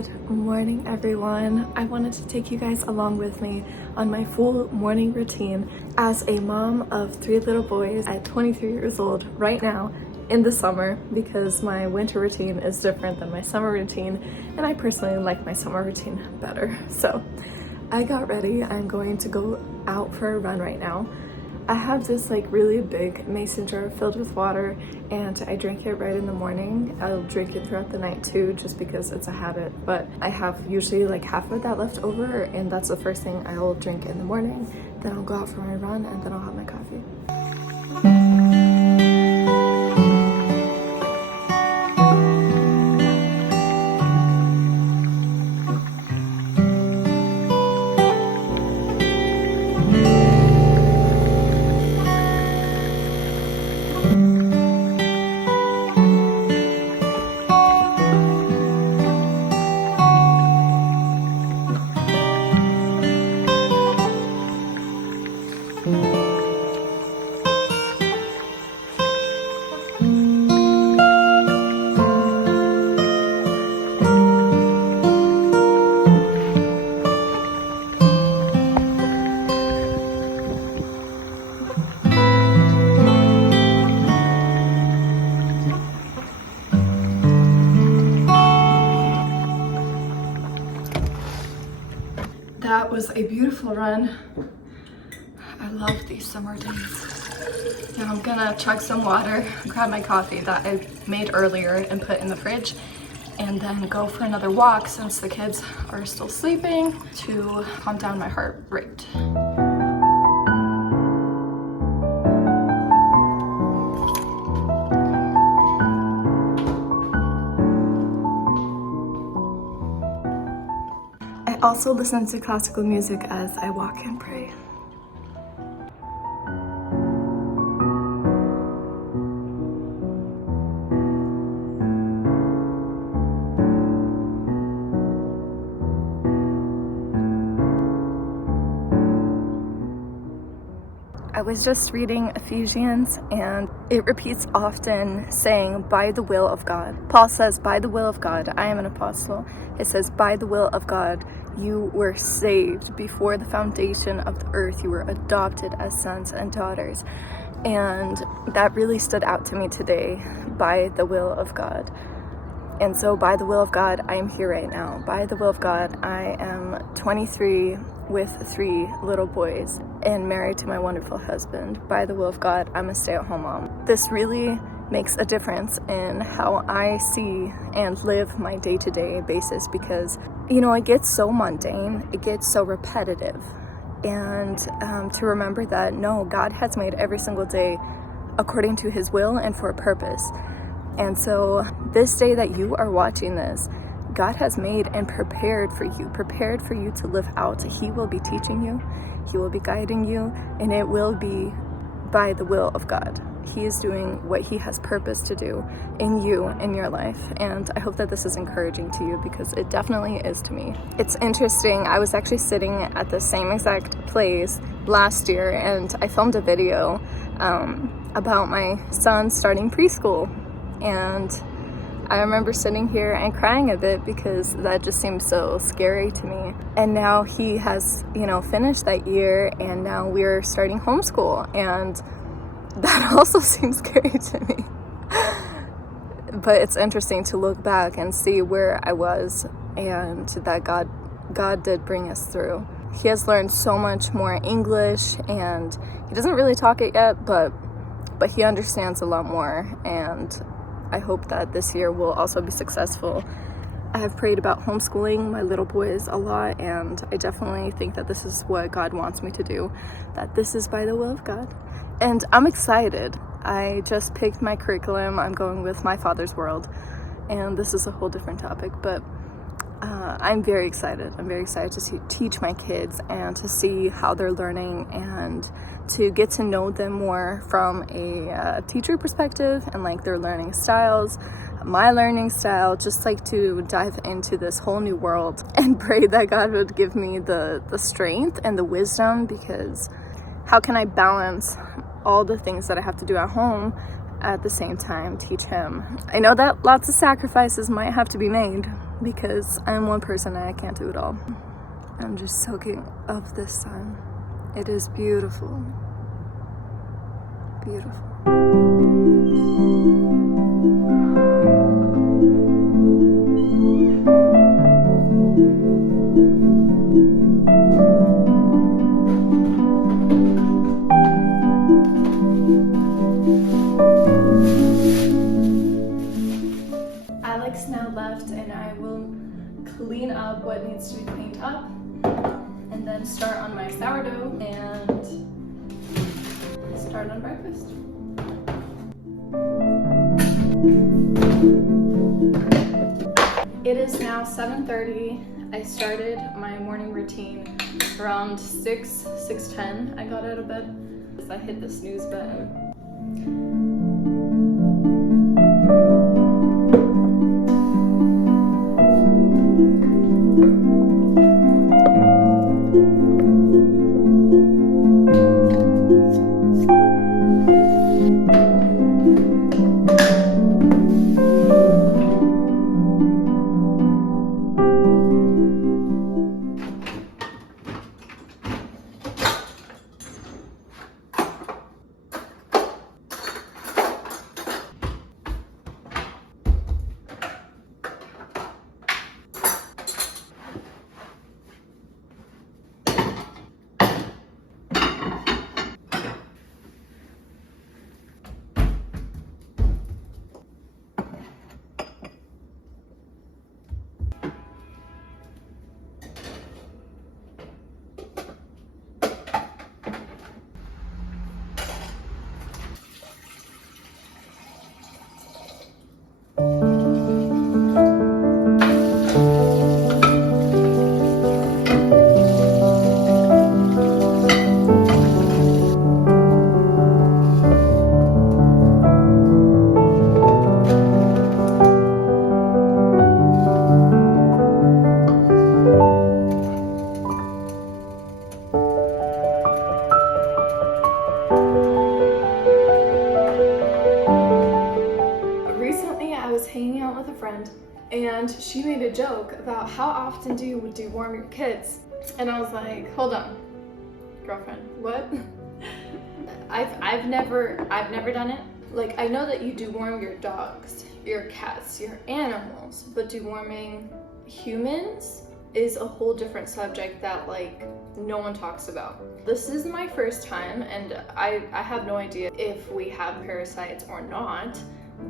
Good morning, everyone. I wanted to take you guys along with me on my full morning routine as a mom of 3 little boys at 23 years old right now in the summer, because my winter routine is different than my summer routine and I personally like my summer routine better. So I got ready. I'm going to go out for a run right now. I have this really big mason jar filled with water and I drink it right in the morning. I'll drink it throughout the night too, just because it's a habit, but I have usually half of that left over, and that's the first thing I will drink in the morning. Then I'll go out for my run and then I'll have my coffee. That was a beautiful run. I love these summer days. Now I'm gonna chug some water, grab my coffee that I made earlier and put in the fridge, and then go for another walk since the kids are still sleeping to calm down my heart rate. I also listen to classical music as I walk and pray. I was just reading Ephesians, and it repeats often saying, by the will of God. Paul says, by the will of God, I am an apostle. It says, by the will of God, you were saved before the foundation of the earth. You were adopted as sons and daughters. And that really stood out to me today, by the will of God. And so by the will of God, I am here right now. By the will of God, I am 23 with 3 little boys and married to my wonderful husband. By the will of God, I'm a stay-at-home mom. This really makes a difference in how I see and live my day-to-day basis, because, it gets so mundane, it gets so repetitive. And to remember that, no, God has made every single day according to his will and for a purpose. And so this day that you are watching this, God has made and prepared for you to live out. He will be teaching you, he will be guiding you, and it will be by the will of God. He is doing what he has purpose to do in you, in your life. And I hope that this is encouraging to you, because it definitely is to me. It's interesting, I was actually sitting at the same exact place last year, and I filmed a video about my son starting preschool. And I remember sitting here and crying a bit, because that just seemed so scary to me. And now he has, finished that year, and now we're starting homeschool, and that also seems scary to me. But it's interesting to look back and see where I was, and that God did bring us through. He has learned so much more English, and he doesn't really talk it yet, but he understands a lot more, and I hope that this year will also be successful. I have prayed about homeschooling my little boys a lot, and I definitely think that this is what God wants me to do, that this is by the will of God. And I'm excited. I just picked my curriculum. I'm going with My Father's World, and this is a whole different topic, but I'm very excited. I'm very excited to teach my kids and to see how they're learning, and to get to know them more from a teacher perspective, and their learning styles, my learning style, just to dive into this whole new world, and pray that God would give me the strength and the wisdom, because how can I balance all the things that I have to do at home at the same time teach him? I know that lots of sacrifices might have to be made, because I'm one person and I can't do it all. I'm just soaking up the sun. It is beautiful. Beautiful. Alex now left, and I will clean up what needs to be cleaned up and then start on my sourdough and start on breakfast. It is now 7:30. I started my morning routine around 6:10. I got out of bed as I hit the snooze button. Hanging out with a friend, and she made a joke about how often do you deworm your kids, and I was like, hold on, girlfriend, what? I've never done it. Like, I know that you deworm your dogs, your cats, your animals, but deworming humans is a whole different subject that like no one talks about. This is my first time, and I have no idea if we have parasites or not.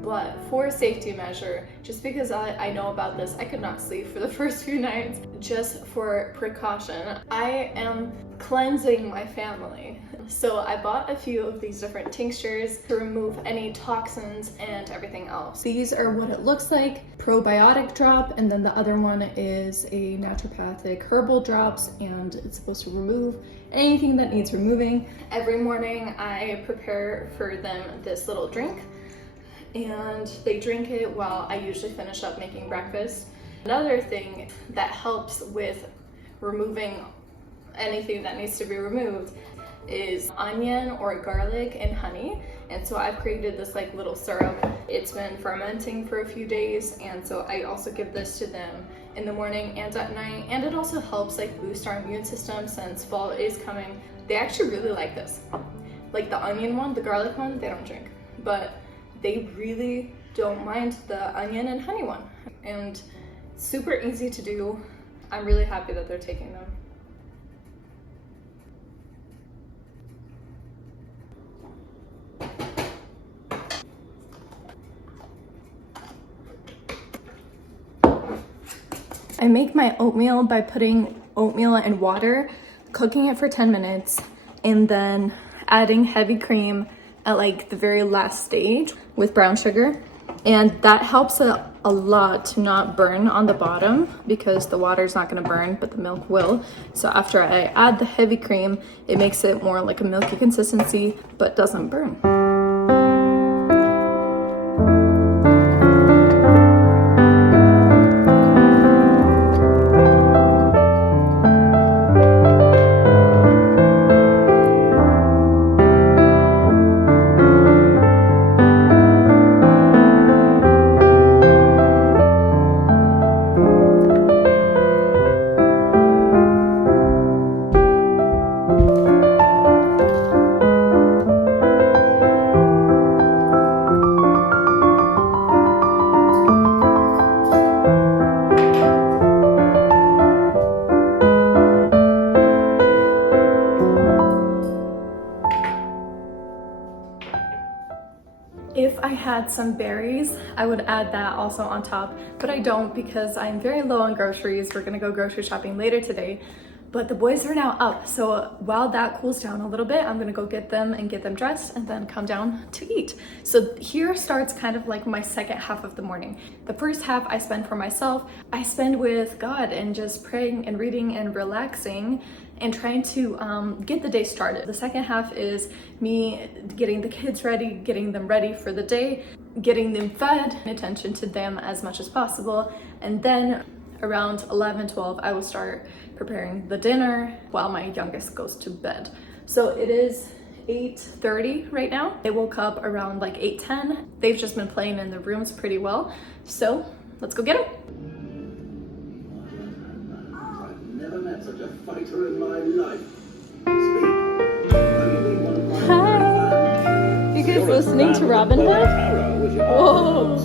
But for a safety measure, just because I know about this, I could not sleep for the first few nights. Just for precaution, I am cleansing my family. So I bought a few of these different tinctures to remove any toxins and everything else. These are what it looks like: probiotic drop, and then the other one is a naturopathic herbal drops, and it's supposed to remove anything that needs removing. Every morning I prepare for them this little drink, and they drink it while I usually finish up making breakfast. Another thing that helps with removing anything that needs to be removed is onion or garlic and honey. And so I've created this like little syrup. It's been fermenting for a few days, and so I also give this to them in the morning and at night. And it also helps like boost our immune system since fall is coming. They actually really like this. Like the onion one, the garlic one, they don't drink, but they really don't mind the onion and honey one. And super easy to do. I'm really happy that they're taking them. I make my oatmeal by putting oatmeal in water, cooking it for 10 minutes, and then adding heavy cream at like the very last stage with brown sugar. And that helps a lot to not burn on the bottom, because the water is not going to burn, but the milk will. So after I add the heavy cream, it makes it more like a milky consistency, but doesn't burn. had some berries, I would add that also on top, but I don't because I'm very low on groceries. We're gonna go grocery shopping later today, but the boys are now up. So while that cools down a little bit, I'm gonna go get them and get them dressed and then come down to eat. So here starts kind of like my second half of the morning. The first half I spend for myself. I spend with God and just praying and reading and relaxing and trying to get the day started. The second half is me getting the kids ready, getting them ready for the day, getting them fed, paying attention to them as much as possible. And then around 11, 12, I will start preparing the dinner while my youngest goes to bed. So it is 8:30 right now. They woke up around like 8:10. They've just been playing in the rooms pretty well. So let's go get them. Never met such a fighter in my life. Hi! You guys listening to Robin Hood? Whoa!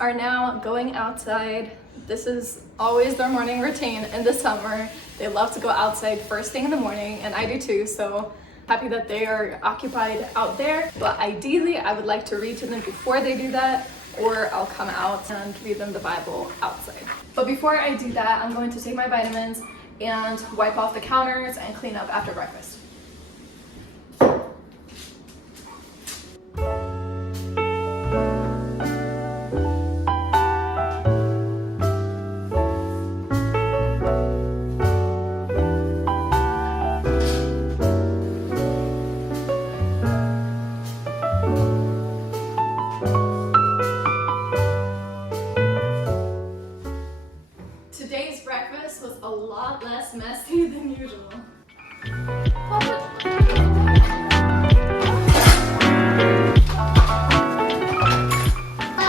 Are now going outside. This is always their morning routine in the summer. They love to go outside first thing in the morning, and I do too, so happy that they are occupied out there. But ideally, I would like to read to them before they do that, or I'll come out and read them the Bible outside. But before I do that, I'm going to take my vitamins and wipe off the counters and clean up after breakfast. Was a lot less messy than usual.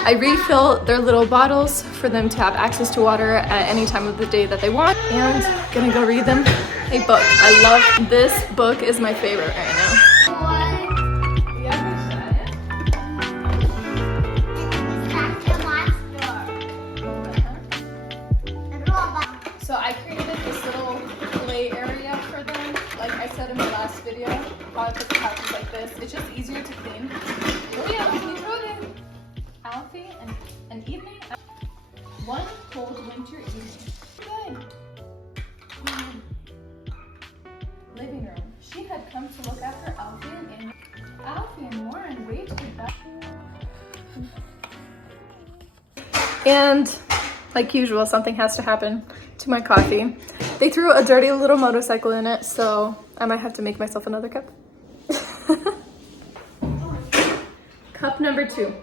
I refill their little bottles for them to have access to water at any time of the day that they want, and gonna go read them a book. I love this book, is my favorite right now. So I created this little play area for them. Like I said in the last video, how I put the couches like this. It's just easier to clean. Oh yeah, including Alfie and an evening. One cold winter evening. Good. Living room. She had come to look after Alfie and Alfie and Warren waited back. And Like usual, something has to happen to my coffee. They threw a dirty little motorcycle in it, so I might have to make myself another cup. Cup number 2.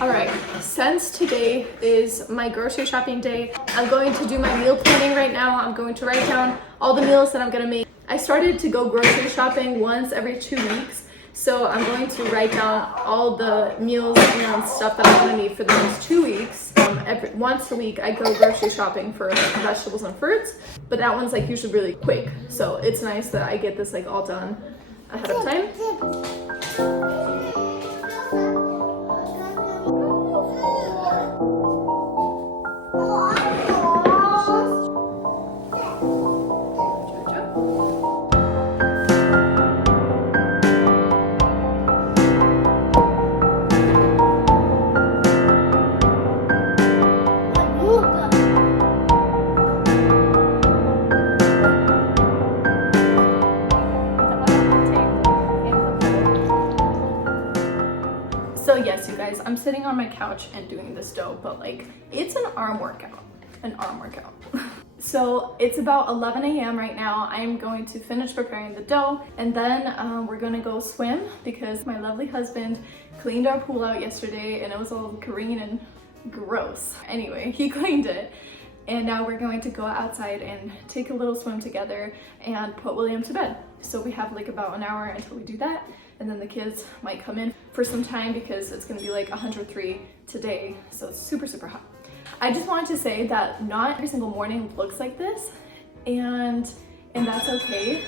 All right, since today is my grocery shopping day, I'm going to do my meal planning right now. I'm going to write down all the meals that I'm gonna make. I started to go grocery shopping once every 2 weeks. So I'm going to write down all the meals and stuff that I'm gonna need for the next 2 weeks. Once a week I go grocery shopping for vegetables and fruits, but that one's like usually really quick. So it's nice that I get this like all done ahead of time. So yes, you guys, I'm sitting on my couch and doing this dough, but like it's an arm workout. So it's about 11 a.m. right now. I'm going to finish preparing the dough, and then we're gonna go swim because my lovely husband cleaned our pool out yesterday and it was all green and gross. Anyway, he cleaned it. And now we're going to go outside and take a little swim together and put William to bed. So we have like about an hour until we do that. And then the kids might come in for some time because it's gonna be like 103 today. So it's super, super hot. I just wanted to say that not every single morning looks like this, and that's okay.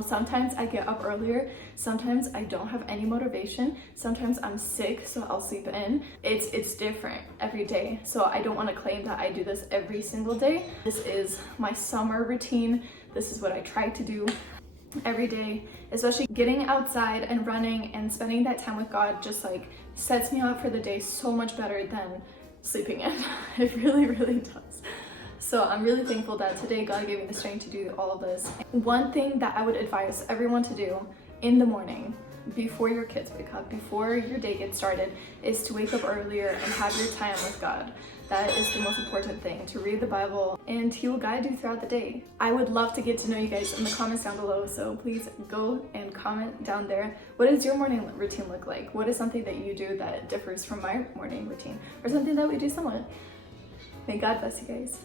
Sometimes I get up earlier, sometimes I don't have any motivation, sometimes I'm sick so I'll sleep in. It's different every day, so I don't want to claim that I do this every single day. This is my summer routine. This is what I try to do every day, especially getting outside and running and spending that time with God just like sets me up for the day so much better than sleeping in. It really, really does. So I'm really thankful that today God gave me the strength to do all of this. One thing that I would advise everyone to do in the morning before your kids wake up, before your day gets started, is to wake up earlier and have your time with God. That is the most important thing, to read the Bible, and He will guide you throughout the day. I would love to get to know you guys in the comments down below, so please go and comment down there. What does your morning routine look like? What is something that you do that differs from my morning routine, or something that we do similar? May God bless you guys.